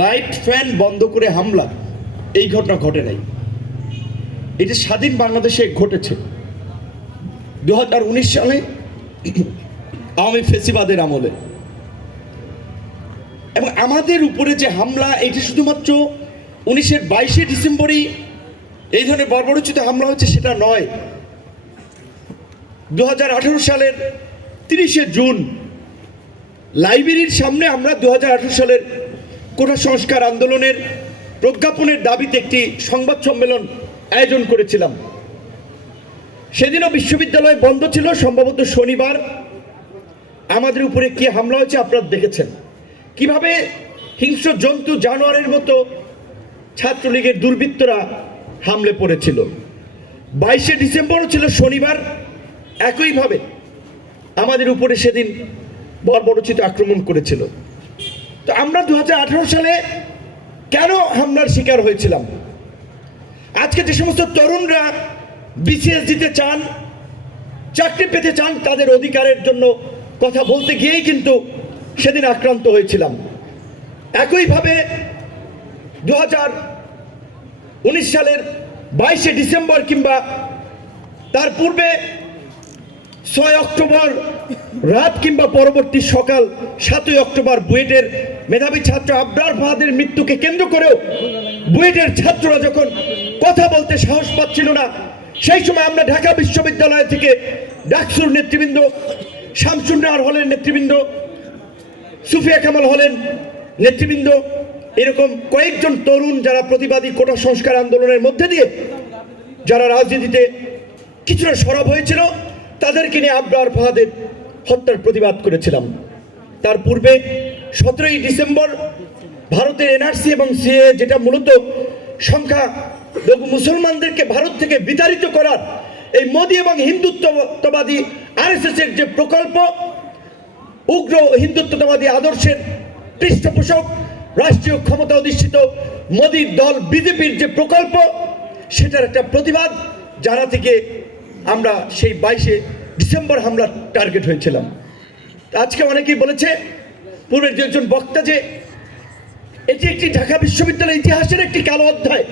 Light fan বন্ধ করে হামলা, এই ঘটনা ঘটে নাই। এটা স্বাধীন বাংলাদেশে ঘটেছে 2019 সালে আওয়ামী ফেসিবাদের আমলে। এবং আমাদের উপরে যে হামলা, এটি শুধুমাত্র 22 ডিসেম্বরই এই ধরনের বর্বরোচিত হামলা হচ্ছে সেটা নয়। 2018 সালের 30 জুন লাইব্রেরির সামনে আমরা 2018 সালের কোটা সংস্কার আন্দোলনের প্রজ্ঞাপনের দাবিতে একটি সংবাদ সম্মেলন আয়োজন করেছিলাম। সেদিনও বিশ্ববিদ্যালয় বন্ধ ছিল, সম্ভবত শনিবার। আমাদের উপরে কি হামলা হয়েছে আপনারা দেখেছেন, কিভাবে হিংস্র জন্তু জানোয়ারের মতো ছাত্রলীগের দুর্বৃত্তরা হামলে পড়েছিল। 22 ডিসেম্বরও ছিল শনিবার, একইভাবে আমাদের উপরে সেদিন বর্বরোচিত আক্রমণ করেছিল। তো আমরা 2018 সালে কেন হামলার শিকার হয়েছিলাম? আজকে যে সমস্ত তরুণরা বিসিএস দিতে চান, চাকরি পেতে চান, তাদের অধিকারের জন্য কথা বলতে গিয়েই কিন্তু সেদিন আক্রান্ত হয়েছিলাম। একইভাবে 2019 সালের 22 ডিসেম্বর কিংবা তার পূর্বে 6 অক্টোবর রাত কিংবা পরবর্তী সকাল 7 অক্টোবর বুয়েটের মেধাবী ছাত্র আবরার ফাহাদের মৃত্যুকে কেন্দ্র করেও বুয়েটের ছাত্ররা যখন কথা বলতে সাহস পাচ্ছিল না, সেই সময় আমরা ঢাকা বিশ্ববিদ্যালয় থেকে ডাকসুর নেতৃবৃন্দ, শামসুন নাহার হলের নেতৃবৃন্দ, সুফিয়া কামাল হলেন নেতৃবৃন্দ, এরকম কয়েকজন তরুণ যারা প্রতিবাদী কোটা সংস্কার আন্দোলনের মধ্যে দিয়ে যারা রাজনীতিতে কিছুটা সরব হয়েছিল, তাদেরকে নিয়ে আবরার ফাহাদের হত্যার প্রতিবাদ করেছিলাম। তার পূর্বে 17 ডিসেম্বর ভারতের এনআরসি এবং সিএ, যেটা মূলত সংখ্যালঘু মুসলমানদেরকে ভারত থেকে বিতাড়িত করার এই মোদী এবং হিন্দুত্ববাদী আরএসএস এর যে প্রকল্প, উগ্র হিন্দুত্ববাদী আদর্শের পৃষ্ঠপোষক রাষ্ট্রীয় ক্ষমতা অধিষ্ঠিত মোদীর দল বিজেপির যে প্রকল্প, সেটার একটা প্রতিবাদ জানা থেকে আমরা সেই 22 ডিসেম্বর হামলার টার্গেট হয়েছিলাম। আজকে অনেকেই বলেছে, পূর্বের যে একজন বক্তা, যে এটি একটি ঢাকা বিশ্ববিদ্যালয় ইতিহাসের একটি কালো অধ্যায়।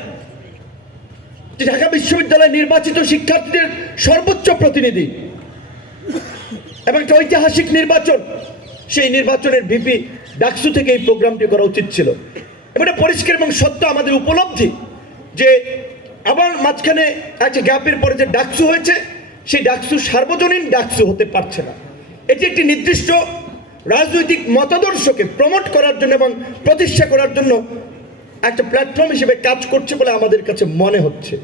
ঢাকা বিশ্ববিদ্যালয় নির্বাচিত শিক্ষার্থীদের সর্বোচ্চ প্রতিনিধি এবং একটা ঐতিহাসিক নির্বাচন, সেই নির্বাচনের ভিপি ডাকসু থেকে এই প্রোগ্রামটি করা উচিত ছিল। এটা পরিষ্কার এবং সত্য আমাদের উপলব্ধি যে আবার মাঝখানে একটা গ্যাপের পরে যে ডাকসু হয়েছে, সেই ডাকসু সার্বজনীন ডাকসু হতে পারছে না। এটি একটি নির্দিষ্ট রাজনৈতিক মতাদর্শকে প্রমোট করার জন্য এবং প্রতিষ্ঠা করার জন্য একটা প্ল্যাটফর্ম হিসেবে কাজ করছে বলে আমাদের কাছে মনে হচ্ছে।